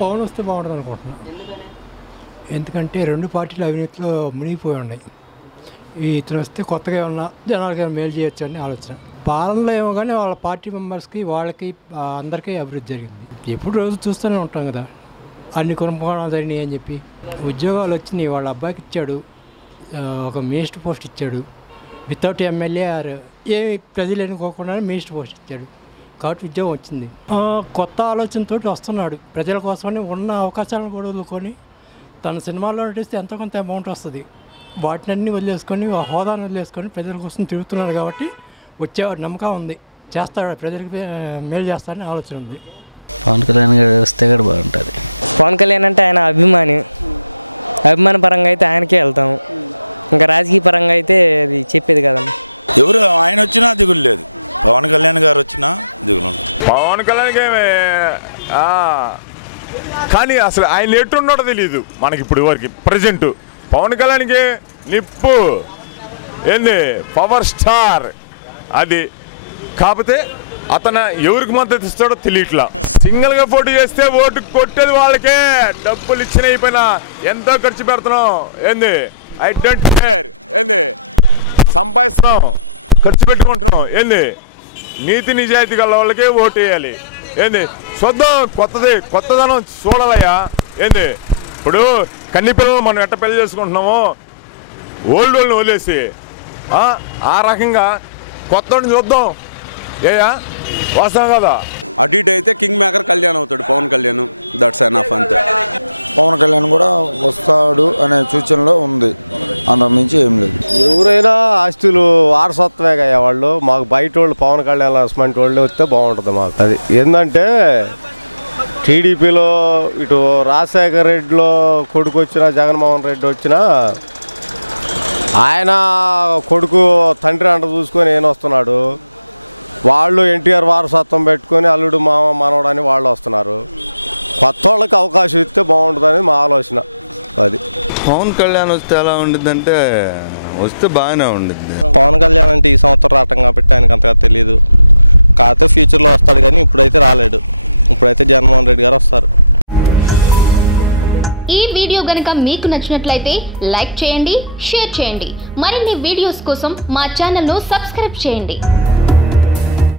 పవన్ వస్తే బాగుంటుంది అనుకుంటున్నాను. ఎందుకంటే రెండు పార్టీలు అవినీతిలో మునిగిపోయి ఉన్నాయి. ఇతను వస్తే కొత్తగా ఏమన్నా జనాలకి మేలు చేయొచ్చు అని ఆలోచన. పాలనలో ఏమో కానీ వాళ్ళ పార్టీ మెంబర్స్కి వాళ్ళకి అందరికీ అభివృద్ధి జరిగింది. ఎప్పుడు రోజు చూస్తూనే ఉంటాం కదా, అన్ని కుంభకోణాలు జరిగినాయి అని చెప్పి. ఉద్యోగాలు వచ్చినాయి, వాళ్ళ అబ్బాయికి ఇచ్చాడు, ఒక మినిస్టర్ పోస్ట్ ఇచ్చాడు. వితౌట్ ఎమ్మెల్యే ఏమి ప్రజలు ఎన్నుకోకుండా మినిస్టర్ పోస్ట్ ఇచ్చాడు కాబట్టి ఉద్యోగం వచ్చింది. కొత్త ఆలోచనతో వస్తున్నాడు. ప్రజల కోసమని ఉన్న అవకాశాలను కూడా వదులుకొని తన సినిమాల్లో నటిస్తే ఎంతో కొంత అమౌంట్ వస్తుంది, వాటినన్నీ వదిలేసుకొని హోదాను వదిలేసుకొని ప్రజల కోసం తిరుగుతున్నాడు కాబట్టి వచ్చేవాడు నమ్మకం ఉంది, చేస్తాడు, ప్రజలకు మేలు చేస్తాడని ఆలోచన ఉంది. పవన్ కళ్యాణ్ గారు వస్తే కూడా బాగుంటుంది. పవన్ కళ్యాణ్ అంటే ఆయన అభిమాన పరంగా అయితే ఆయనకే వెళ్తాము. ఇంకా రాజకీయ పరంగా అయితే అది చెప్పేది కదండి. ఎవరు ఆయన వచ్చినా దిగులు లేదు, పవన్ కళ్యాణ్ గారు వచ్చినా దిగులు. పవన్ కళ్యాణ్కి కానీ అసలు ఆయన ఎట్టున్నాడో తెలియదు మనకి ఇప్పుడు వరకు ప్రజెంట్. పవన్ కళ్యాణ్కి నిప్పు ఏంది పవర్ స్టార్ అది, కాకపోతే అతను ఎవరికి మద్దతు ఇస్తాడో తెలియట్లా. సింగిల్గా పోటీ చేస్తే ఓటు కొట్టేది వాళ్ళకే, డబ్బులు ఇచ్చిన అయిపోయినా ఎంతో ఖర్చు పెడుతున్నాం ఏంది, ఐ డోంట్ కేర్ ఏంది, సంపాదిస్తున్నాం, ఖర్చు పెట్టుకుంటున్నాం ఏంది, నీతి నిజాయితీ గల వాళ్ళకే ఓటు వేయాలి ఏంది. చూద్దాం, కొత్తదనం చూడాలయ్యా ఏంది. ఇప్పుడు కన్ని పిల్లలు మనం ఎట్ట పెళ్లి చేసుకుంటున్నామో ఓల్డ్ వాళ్ళని వదిలేసి ఆ రకంగా కొత్తని చూద్దాం. ఏయా వాస్తవం కదా. అటు ఇటు అయితే కింగ్ మేకర్ కళ్యాణ్ అవుతాడు పవన్ కళ్యాణ్, దట్స్ ఎనఫ్ అంతే. పవన్ కళ్యాణ్ కూడా వస్తాడు అనే సూచనలో ఉంది, అంతకుమించి ఏం లేదు. ఎవరైనా ఆస్తులు వారసత్వమే కదా వాళ్ళు. మాకు బయట వాళ్ళు పవన్ కళ్యాణ్ అసమంటి వాళ్ళు వస్తే బాగుంటుంది మాకు. అది ఏంటంటే టీడీపీలో ఇటు రాజశేఖర రెడ్డిలో కొడుకు వచ్చినా జగన్మోహన్ రెడ్డి వచ్చినా ఆయన కొడుకు తండ్రి అంట చూసుకొని ఏం వస్తున్నాడు, వాళ్ళు ఎన్టీఆర్ వారసత్వం పెట్టుకొని అల్లుడు మామ మనవడని వాళ్ళు వస్తున్నారు. కొత్త వాళ్ళకి అవకాశం ఇస్తే బాగుంటుందని మా ఆలోచన. అది పవన్ కళ్యాణ్ వస్తే ఎలా ఉండిద్దంటే వస్తే బాగానే ఉండిద్ది. పవన్ కళ్యాణ్ అంటే ఈ సంవత్సరం రావటం కాబట్టి ఆయనకు అంతగా తెలియదు, కాకపోతే ఫ్యూచర్లో వస్తాడు కానీ ఇప్పుడైతే రాలేడు. ఇప్పుడైతే జగన్మోహన్ రెడ్డి గారు వస్తారు. ఈ వీడియో గనుక మీకు నచ్చినట్లయితే లైక్ చేయండి, షేర్ చేయండి. మరిన్ని వీడియోస్ కోసం మా ఛానల్ను సబ్స్క్రైబ్ చేయండి.